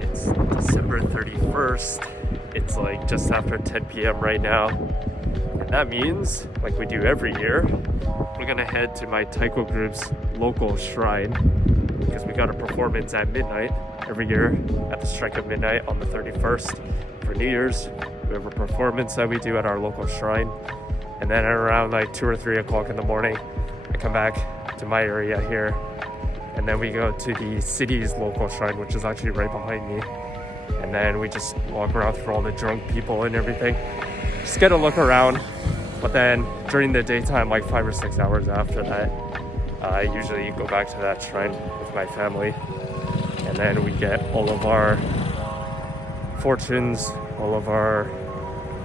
It's December 31st. It's like just after 10 p.m. right now. And that means, like we do every year, we're gonna head to my taiko group's local shrine because we got a performance at midnight every year at the strike of midnight on the 31st for New Year's. We have a performance that we do at our local shrine, and then around like 2 or 3 o'clock in the morning I come back to my area here, and then we go to the city's local shrine, which is actually right behind me, and then we just walk around through all the drunk people and everything, just get a look around. But then during the daytime, like 5 or 6 hours after that, I usually go back to that shrine with my family, and then we get all of our fortunes, all of our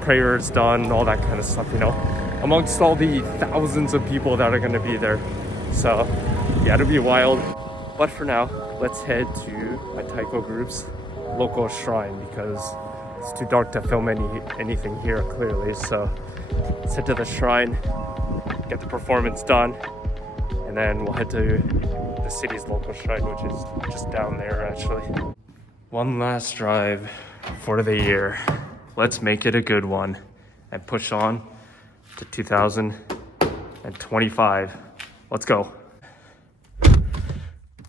prayers done, all that kind of stuff, you know, amongst all the thousands of people that are going to be there. So yeah, it'll be wild. But for now, let's head to my taiko group's local shrine because it's too dark to film anything here clearly. So let's head to the shrine, get the performance done, and then we'll head to the city's local shrine, which is just down there actually. One last drive for the year. Let's make it a good one and push on to 2025. Let's go.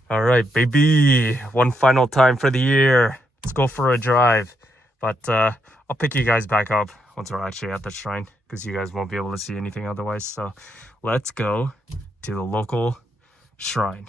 All right, baby. One final time for the year. Let's go for a drive. But I'll pick you guys back up once we're actually at the shrine because you guys won't be able to see anything otherwise. So let's go to the local shrine.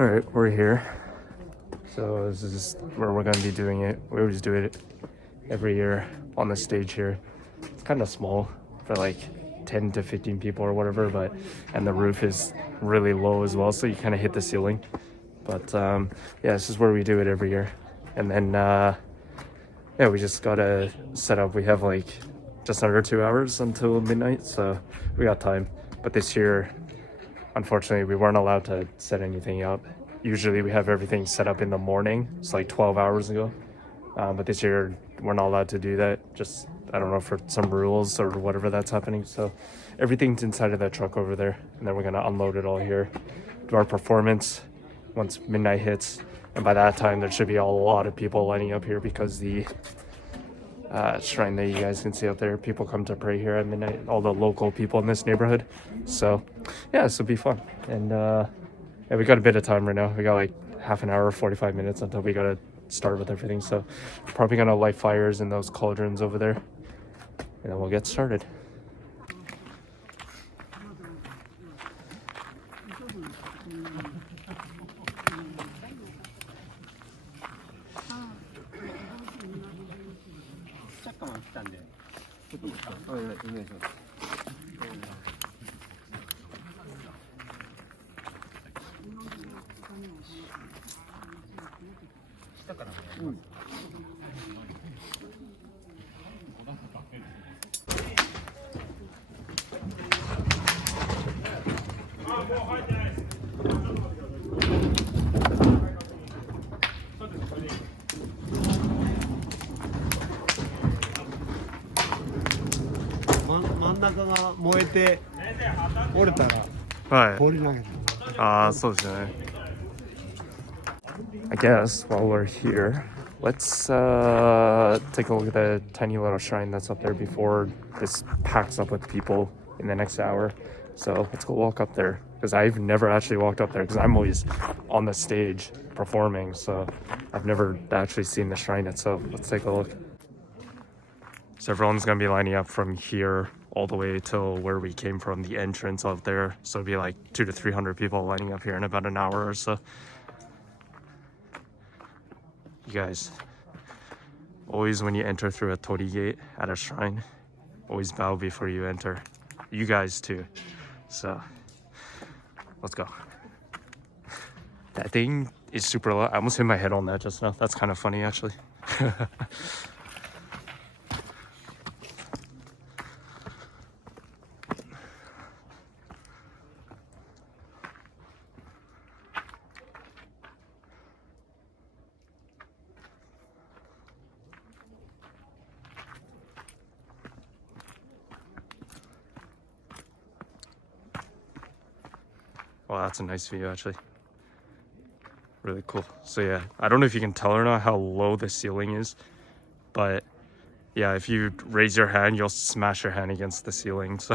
All right, we're here. So this is where we're gonna be doing it. We always do it every year on the stage here. It's kind of small for like 10 to 15 people or whatever, and the roof is really low as well, so you kind of hit the ceiling. But yeah, this is where we do it every year. And then yeah, we just gotta set up. We have like just under 2 hours until midnight, so we got time. But this year, unfortunately, we weren't allowed to set anything up. Usually we have everything set up in the morning. It's like 12 hours ago. But this year we're not allowed to do that. Just, I don't know, for some rules or whatever that's happening. So everything's inside of that truck over there. And then we're gonna unload it all here, do our performance once midnight hits. And by that time, there should be a lot of people lining up here because the shrine that you guys can see up there, people come to pray here at midnight, all the local people in this neighborhood. So yeah, this will be fun. And yeah, we got a bit of time right now. We got like half an hour, 45 minutes until we gotta start with everything. So we're probably gonna light fires in those cauldrons over there, and then we'll get started. I guess while we're here, let's take a look at the tiny little shrine that's up there before this packs up with people in the next hour. So let's go walk up there, because I've never actually walked up there because I'm always on the stage performing, so I've never actually seen the shrine itself. Let's take a look. So everyone's gonna be lining up from here all the way till where we came from, the entrance out there. So it'll be like 200 to 300 people lining up here in about an hour or so. You guys, always when you enter through a torii gate at a shrine, always bow before you enter. You guys too. So let's go. That thing is super loud. I almost hit my head on that just now. That's kind of funny actually. Wow, that's a nice view actually. Really cool. So yeah, I don't know if you can tell or not how low the ceiling is, but yeah, if you raise your hand, you'll smash your hand against the ceiling. So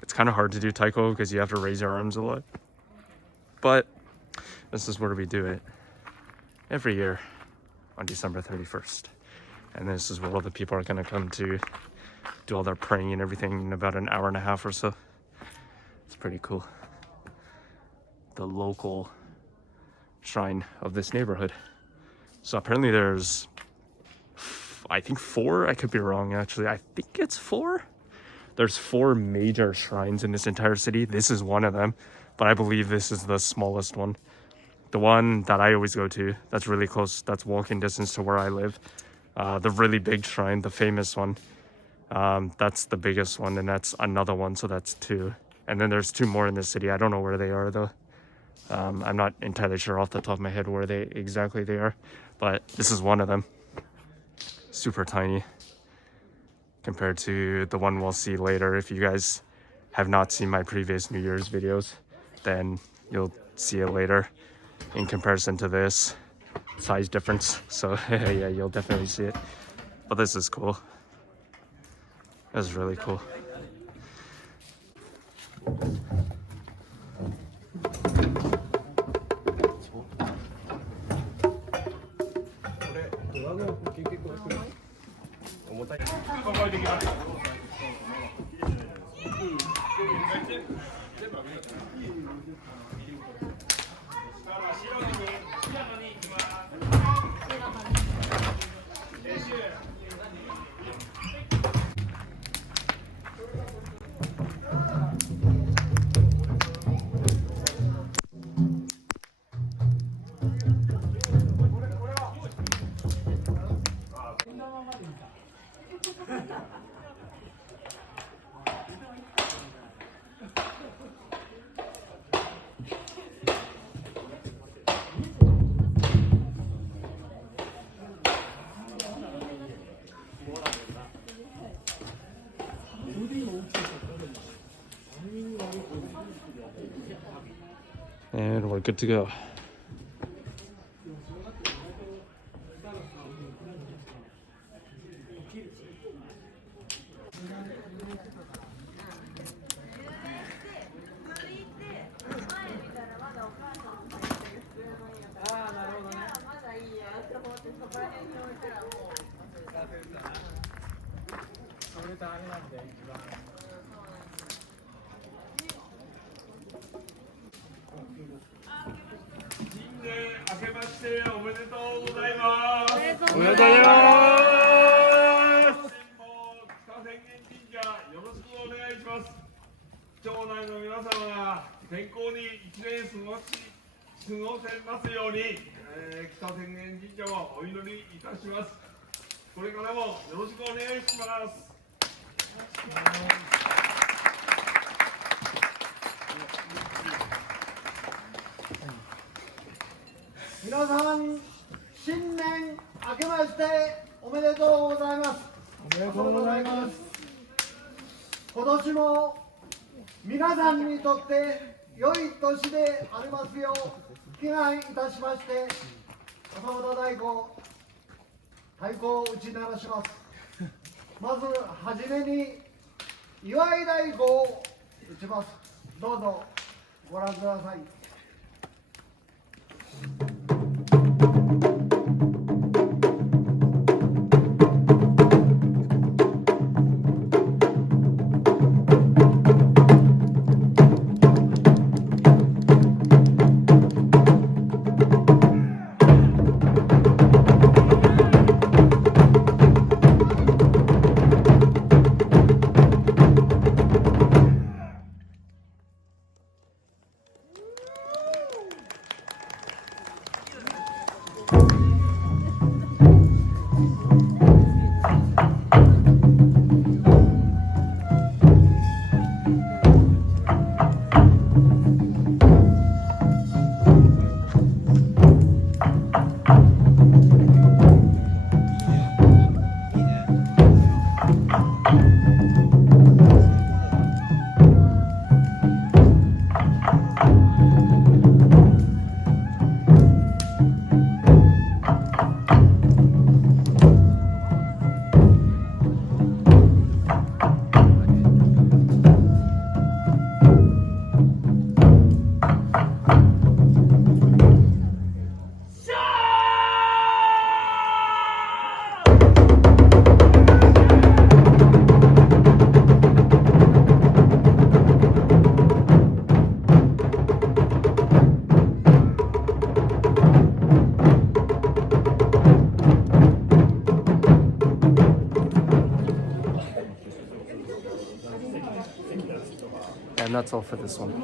it's kind of hard to do taiko because you have to raise your arms a lot. But this is where we do it every year on December 31st. And this is where all the people are going to come to do all their praying and everything in about an hour and a half or so. It's pretty cool. The local shrine of this neighborhood. So apparently there's, I think 4, I could be wrong actually, I think it's 4. There's 4 major shrines in this entire city. This is one of them, but I believe this is the smallest one. The one that I always go to, that's really close, that's walking distance to where I live. The really big shrine, the famous one, that's the biggest one, and that's another one, so that's 2. And then there's 2 more in the city. I don't know where they are though. I'm not entirely sure off the top of my head where they exactly are, but this is one of them. Super tiny compared to the one we'll see later. If you guys have not seen my previous New Year's videos, then you'll see it later in comparison to this size difference. So yeah, you'll definitely see it. But this is cool. This is really cool. And we're good to go.皆さん、新年明けましておめでとうございます。おめでとうございます。今年も皆さんにとって良い年でありますよう祈願いたしまして、笠俣太鼓、太鼓を打ち鳴らします。まずはじめに祝い太鼓を打ちます。どうぞご覧ください。that's all for this one.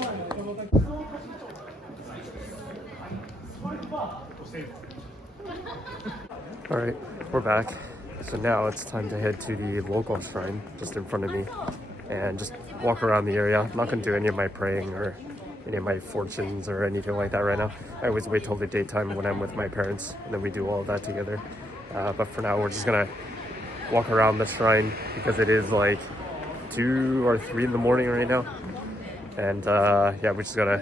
All right, we're back. So now it's time to head to the local shrine just in front of me and just walk around the area. I'm not going to do any of my praying or any of my fortunes or anything like that right now. I always wait till the daytime when I'm with my parents, and then we do all of that together. But for now, we're just going to walk around the shrine because it is like 2 or 3 in the morning right now. And yeah, we just got to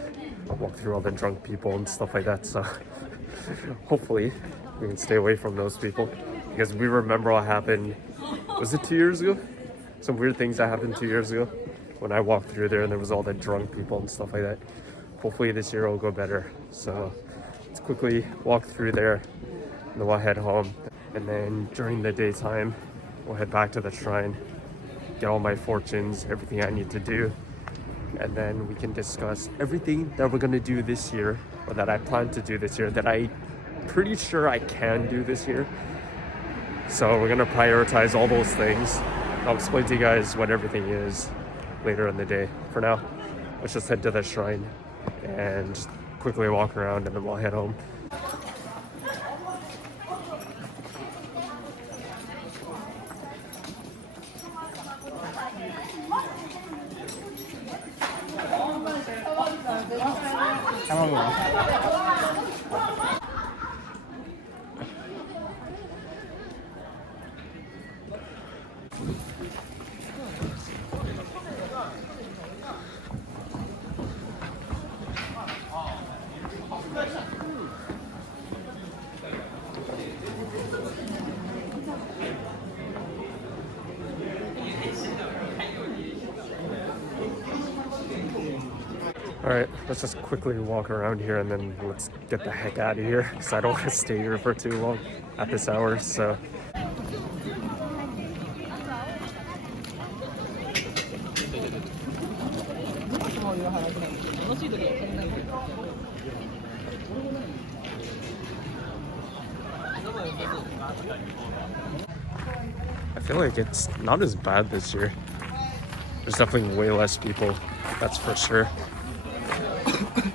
walk through all the drunk people and stuff like that. So hopefully we can stay away from those people, because we remember what happened, was it 2 years ago? Some weird things that happened 2 years ago when I walked through there and there was all the drunk people and stuff like that. Hopefully this year will go better. So let's quickly walk through there and then we'll head home. And then during the daytime, we'll head back to the shrine, get all my fortunes, everything I need to do. And then we can discuss everything that we're gonna do this year, or that I plan to do this year, that I'm pretty sure I can do this year. So we're gonna prioritize all those things. I'll explain to you guys what everything is later in the day. For now, let's just head to the shrine and just quickly walk around and then we'll head home. All right, let's just quickly walk around here and then let's get the heck out of here, because I don't want to stay here for too long at this hour. So I feel like it's not as bad this year. There's definitely way less people, that's for sure.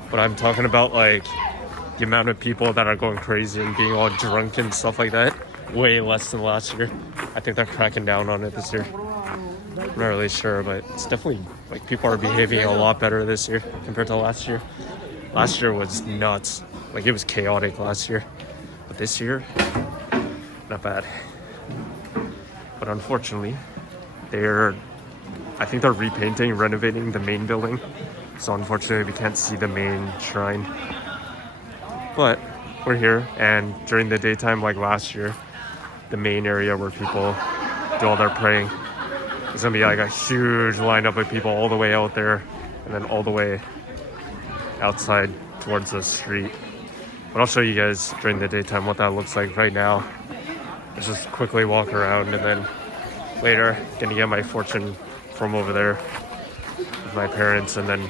But I'm talking about like the amount of people that are going crazy and being all drunk and stuff like that. Way less than last year. I think they're cracking down on it this year. I'm not really sure, but it's definitely like people are behaving a lot better this year compared to last year. Last year was nuts. Like it was chaotic last year. But this year, not bad. But unfortunately, I think they're repainting, renovating the main building. So unfortunately, we can't see the main shrine. But we're here, and during the daytime, like last year, the main area where people do all their praying, there's gonna be like a huge lineup of people all the way out there, and then all the way outside towards the street. But I'll show you guys during the daytime what that looks like. Right now, let's just quickly walk around, and then later, gonna get my fortune from over there with my parents, and then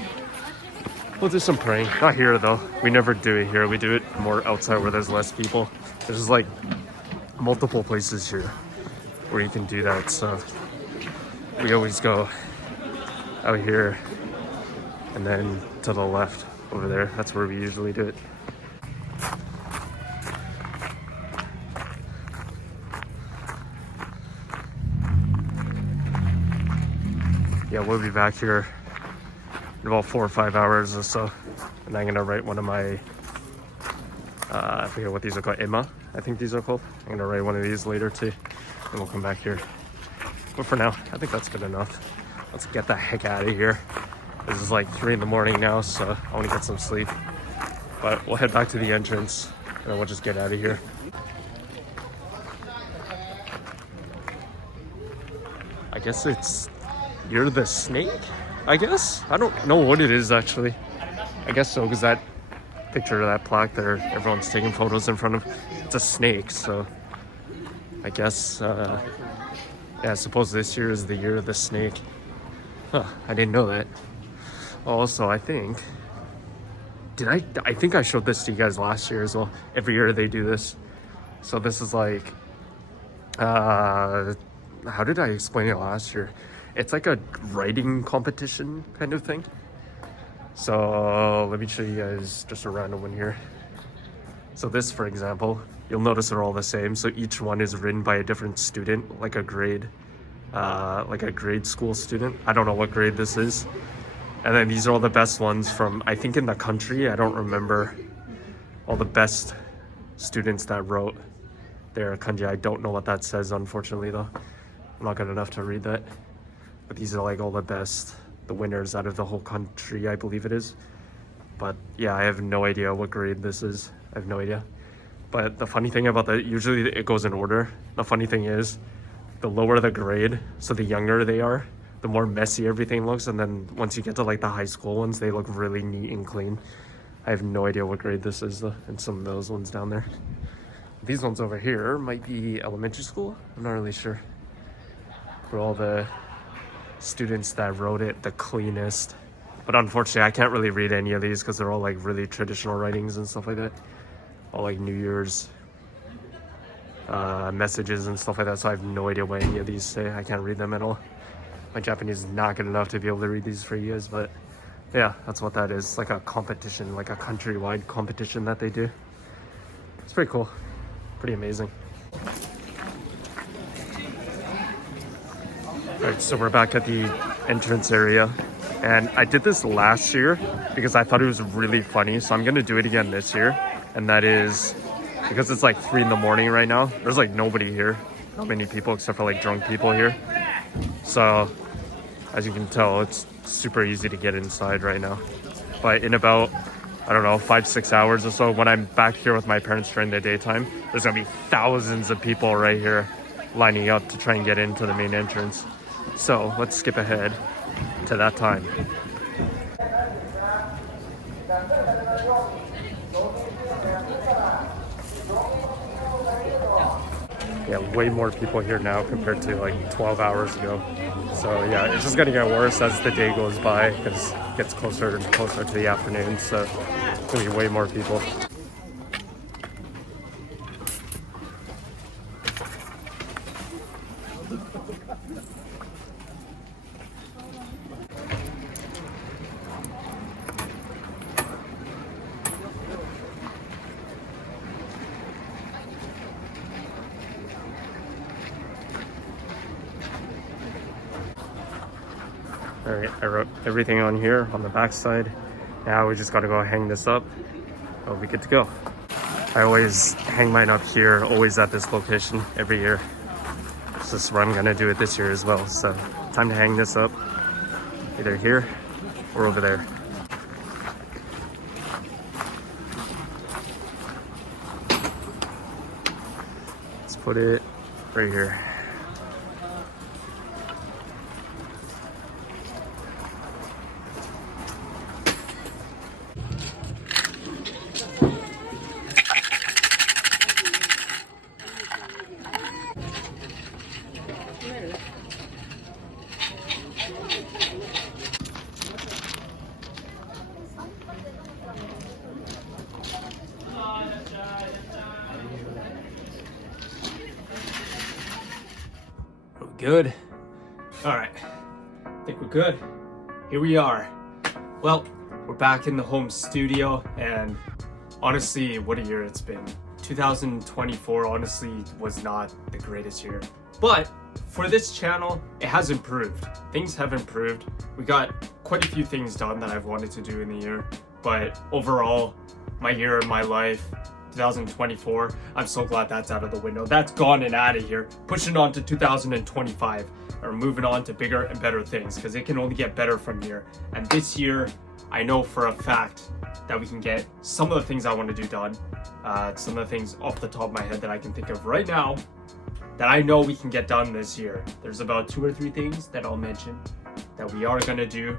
we'll do some praying. Not here though. We never do it here. We do it more outside where there's less people. There's like multiple places here where you can do that. So we always go out here and then to the left over there. That's where we usually do it. Yeah, we'll be back here in about 4 or 5 hours or so, and I'm gonna write one of my I forget what these are called, Emma, I think these are called. I'm gonna write one of these later too, and we'll come back here. But for now, I think that's good enough. Let's get the heck out of here. This is like 3 in the morning now, so I want to get some sleep. But we'll head back to the entrance and then we'll just get out of here. I guess it's Year the Snake, I guess? I don't know what it is actually. I guess so, because that picture of that plaque there, everyone's taking photos in front of, it's a snake, so I guess, yeah, I suppose this year is the Year of the Snake. Huh, I didn't know that. Also, I think, I think I showed this to you guys last year as well. Every year they do this. So this is like, how did I explain it last year? It's like a writing competition kind of thing. So let me show you guys just a random one here. So this, for example, you'll notice they're all the same. So each one is written by a different student, like a grade school student. I don't know what grade this is. And then these are all the best ones from, I think, in the country. I don't remember all the best students that wrote their kanji. I don't know what that says, unfortunately, though. I'm not good enough to read that. But these are like all the best, the winners out of the whole country, I believe it is. But yeah, I have no idea what grade this is. I have no idea. But the funny thing about that, usually it goes in order. The funny thing is, the lower the grade, so the younger they are, the more messy everything looks. And then once you get to like the high school ones, they look really neat and clean. I have no idea what grade this is though, and some of those ones down there. These ones over here might be elementary school. I'm not really sure. For all the students that wrote it the cleanest. But unfortunately, I can't really read any of these because they're all like really traditional writings and stuff like that. All like New Year's messages and stuff like that. So I have no idea what any of these say. I can't read them at all. My Japanese is not good enough to be able to read these for you guys, but yeah, that's what that is. Like a competition, like a countrywide competition that they do. It's pretty cool. Pretty amazing. Alright, so we're back at the entrance area. And I did this last year because I thought it was really funny. So I'm going to do it again this year. And that is because it's like 3 in the morning right now. There's like nobody here. Not many people except for like drunk people here. So as you can tell, it's super easy to get inside right now. But in about, I don't know, 5-6 hours or so, when I'm back here with my parents during the daytime, there's gonna be thousands of people right here lining up to try and get into the main entrance. So let's skip ahead to that time. Yeah, way more people here now compared to like 12 hours ago. So yeah, it's just gonna get worse as the day goes by because it gets closer and closer to the afternoon. So it's gonna be way more people. All right, I wrote everything on here on the back side. Now we just gotta go hang this up. We'll be good to go. I always hang mine up here, always at this location every year. This is where I'm gonna do it this year as well. So time to hang this up, either here or over there. Let's put it right here. Good. All right, I think we're good. Here we are. Well, we're back in the home studio, and honestly, what a year it's been. 2024 honestly was not the greatest year, but for this channel, it has improved. Things have improved. We got quite a few things done that I've wanted to do in the year, but overall, my year of my life, 2024, I'm so glad that's out of the window. That's gone and out of here. Pushing on to 2025, or moving on to bigger and better things, because it can only get better from here. And this year, I know for a fact that we can get some of the things I want to do done. Some of the things off the top of my head that I can think of right now that I know we can get done this year. There's about 2 or 3 things that I'll mention that we are going to do,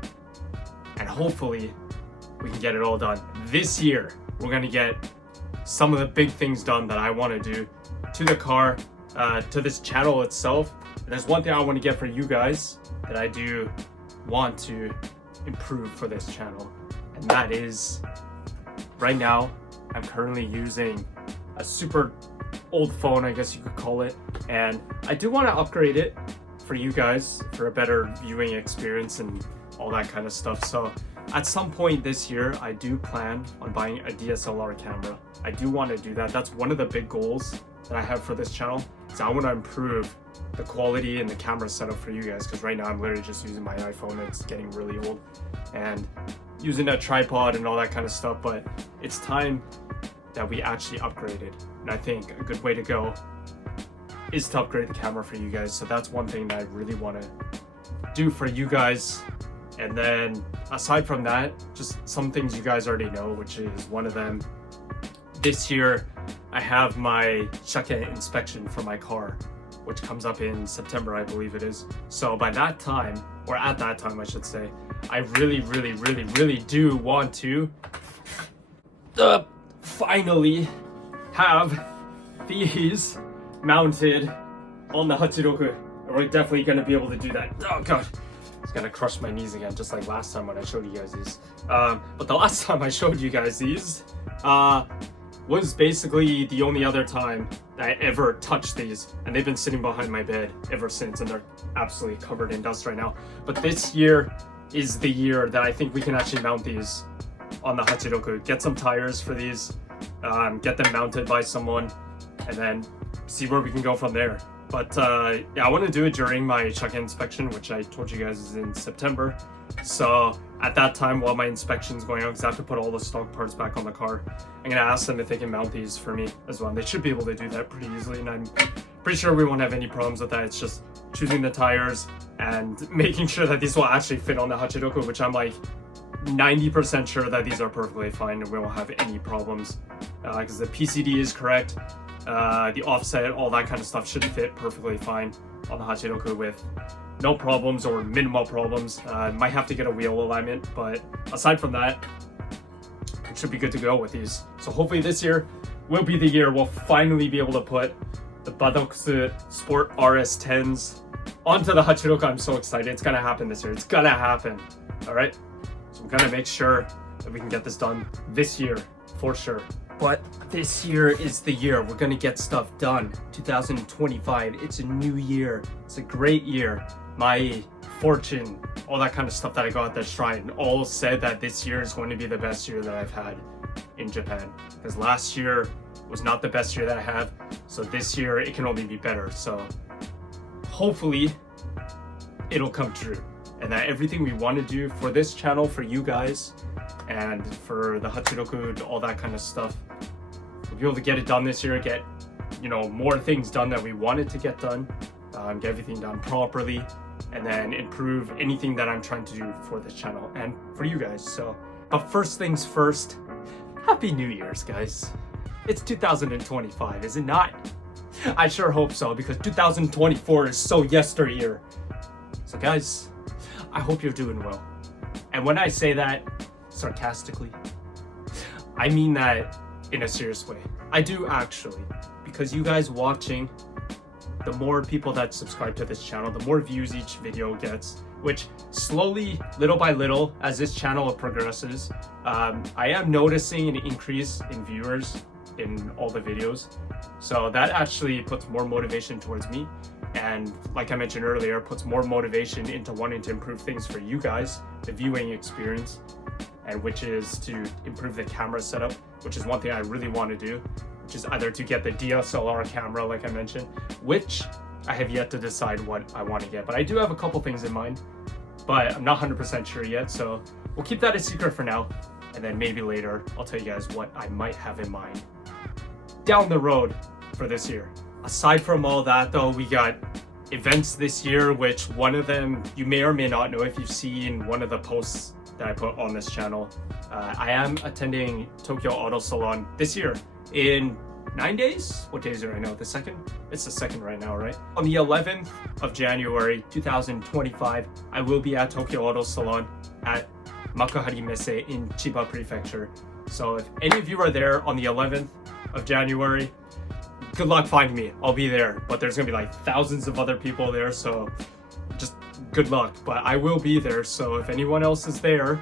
and hopefully we can get it all done. This year, we're going to get some of the big things done that I want to do to the car, to this channel itself. And there's one thing I want to get for you guys that I do want to improve for this channel. And that is, right now, I'm currently using a super old phone, I guess you could call it. And I do want to upgrade it for you guys for a better viewing experience and all that kind of stuff. So at some point this year, I do plan on buying a DSLR camera. I do want to do that. That's one of the big goals that I have for this channel. So I want to improve the quality and the camera setup for you guys, because right now I'm literally just using my iPhone. It's getting really old and using a tripod and all that kind of stuff, but it's time that we actually upgraded. And I think a good way to go is to upgrade the camera for you guys. So that's one thing that I really want to do for you guys. And then aside from that, just some things you guys already know, which is one of them. This year, I have my shake inspection for my car, which comes up in September, I believe it is. So by that time, or at that time, I should say, I really do want to finally have these mounted on the Hachiroku. And we're definitely gonna be able to do that. Oh God. It's gonna crush my knees again, just like last time when I showed you guys these. But the last time I showed you guys these was basically the only other time that I ever touched these, and they've been sitting behind my bed ever since, and they're absolutely covered in dust right now. But this year is the year that I think we can actually mount these on the Hachiroku. Get some tires for these, get them mounted by someone, and then see where we can go from there. But yeah, I want to do it during my check inspection, which I told you guys is in September. So at that time, while my inspection's going on, because I have to put all the stock parts back on the car, I'm gonna ask them if they can mount these for me as well. And they should be able to do that pretty easily, and I'm pretty sure we won't have any problems with that. It's just choosing the tires and making sure that these will actually fit on the Hachiroku, which I'm like 90% sure that these are perfectly fine and we won't have any problems, because the PCD is correct. The offset, all that kind of stuff should fit perfectly fine on the Hachiroku with no problems or minimal problems. Might have to get a wheel alignment, but aside from that, it should be good to go with these. So hopefully this year will be the year we'll finally be able to put the Badoksu Sport RS10s onto the Hachiroku. I'm so excited. It's gonna happen this year. It's gonna happen. All right. So I'm gonna make sure that we can get this done this year for sure. But this year is the year we're gonna get stuff done. 2025, it's a new year. It's a great year. My fortune, all that kind of stuff that I got at the shrine, all said that this year is going to be the best year that I've had in Japan. Because last year was not the best year that I have. So this year it can only be better. So hopefully it'll come true. And that everything we want to do for this channel, for you guys, and for the Hachiroku, all that kind of stuff, we'll be able to get it done this year, get, you know, more things done that we wanted to get done, get everything done properly, and then improve anything that I'm trying to do for this channel and for you guys. So, but first things first, Happy New Year's, guys. It's 2025, is it not? I sure hope so, because 2024 is so yesteryear. So guys, I hope you're doing well. And when I say that sarcastically, I mean that in a serious way. I do actually, because you guys watching, the more people that subscribe to this channel, the more views each video gets, which slowly, little by little, as this channel progresses, I am noticing an increase in viewers in all the videos. So that actually puts more motivation towards me. And like I mentioned earlier, puts more motivation into wanting to improve things for you guys, the viewing experience, and which is to improve the camera setup, which is one thing I really want to do, which is either to get the DSLR camera, like I mentioned, which I have yet to decide what I want to get. But I do have a couple things in mind, but I'm not 100% sure yet. So we'll keep that a secret for now. And then maybe later, I'll tell you guys what I might have in mind down the road for this year. Aside from all that though, we got events this year, which one of them you may or may not know if you've seen one of the posts that I put on this channel. I am attending Tokyo Auto Salon this year in 9 days. What day is it right now? The 2nd? It's the 2nd right now, right? On the 11th of January 2025, I will be at Tokyo Auto Salon at Makuhari Messe in Chiba Prefecture. So if any of you are there on the 11th of January, good luck finding me. I'll be there, but there's gonna be like thousands of other people there, so just good luck. But I will be there, so if anyone else is there,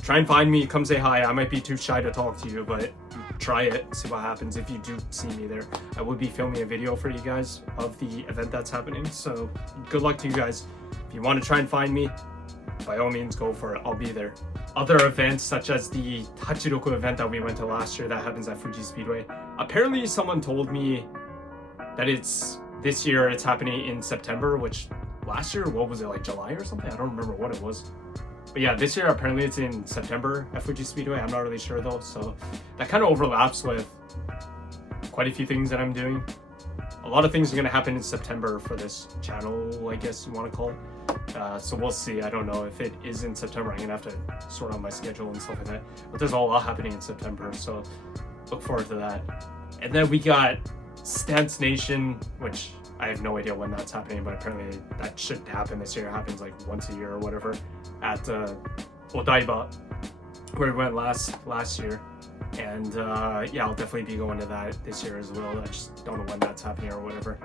try and find me, come say hi. I might be too shy to talk to you, but try it, see what happens if you do see me there. I will be filming a video for you guys of the event that's happening, so good luck to you guys. If you want to try and find me, by all means go for it. I'll be there. Other events such as the Hachiroku event that we went to last year that happens at Fuji Speedway. Apparently someone told me that this year it's happening in September, which last year, what was it, like July or something? I don't remember what it was. But yeah, this year apparently it's in September at Fuji Speedway. I'm not really sure though. So that kind of overlaps with quite a few things that I'm doing. A lot of things are going to happen in September for this channel, I guess you want to call it. So we'll see. I don't know if it is in September. I'm going to have to sort out my schedule and stuff like that. But there's a lot happening in September, so look forward to that. And then we got Stance Nation, which I have no idea when that's happening, but apparently that should happen this year. It happens like once a year or whatever at Odaiba, where we went last year. And yeah, I'll definitely be going to that this year as well. I just don't know when that's happening or whatever.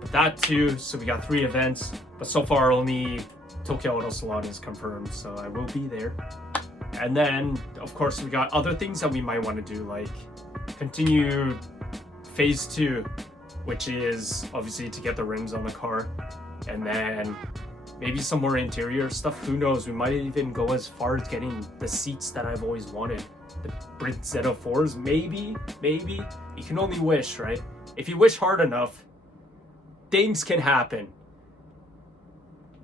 But that too, so we got 3 events, but so far only Tokyo Auto Salon is confirmed, so I will be there. And then, of course, we got other things that we might want to do, like continue phase 2, which is obviously to get the rims on the car, and then maybe some more interior stuff. Who knows, we might even go as far as getting the seats that I've always wanted. The Brit Z4s, maybe. You can only wish, right? If you wish hard enough, things can happen.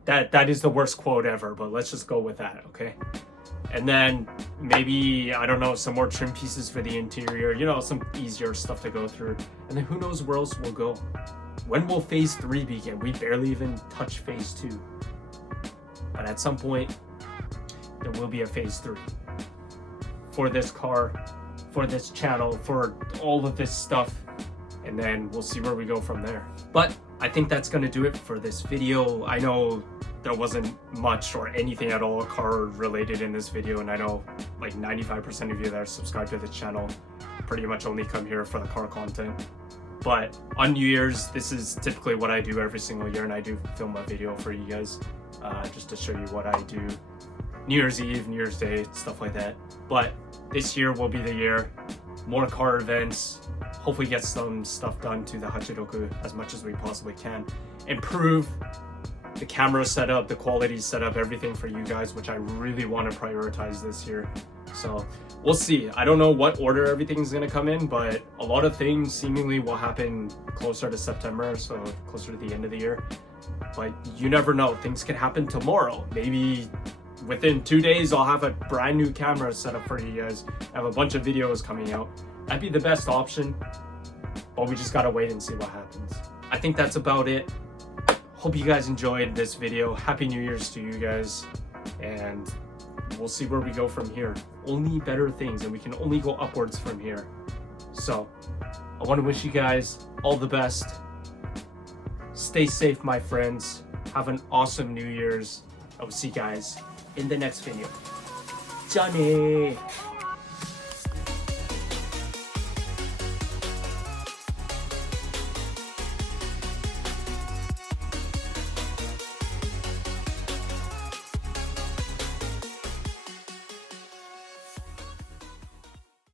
That is the worst quote ever, but let's just go with that, okay? And then maybe, I don't know, some more trim pieces for the interior, you know, some easier stuff to go through. And then who knows where else we'll go. When will phase 3 begin? We barely even touch phase 2. But at some point, there will be a phase 3. For this car, for this channel, for all of this stuff. And then we'll see where we go from there. But I think that's gonna do it for this video. I know there wasn't much or anything at all car related in this video, and I know like 95% of you that are subscribed to the channel pretty much only come here for the car content. But on New Year's, this is typically what I do every single year, and I do film a video for you guys just to show you what I do New Year's Eve, New Year's Day, stuff like that. But this year will be the year. More car events, hopefully get some stuff done to the Hachiroku as much as we possibly can. Improve the camera setup, the quality setup, everything for you guys, which I really want to prioritize this year. So we'll see. I don't know what order everything's gonna come in, but a lot of things seemingly will happen closer to September, so closer to the end of the year. But you never know, things can happen tomorrow. Maybe within 2 days, I'll have a brand new camera set up for you guys. I have a bunch of videos coming out. That'd be the best option, but we just gotta wait and see what happens. I think that's about it. Hope you guys enjoyed this video. Happy New Year's to you guys, and we'll see where we go from here. Only better things, and we can only go upwards from here. So, I want to wish you guys all the best. Stay safe, my friends. Have an awesome New Year's. I will see you guys in the next video. じゃあねー。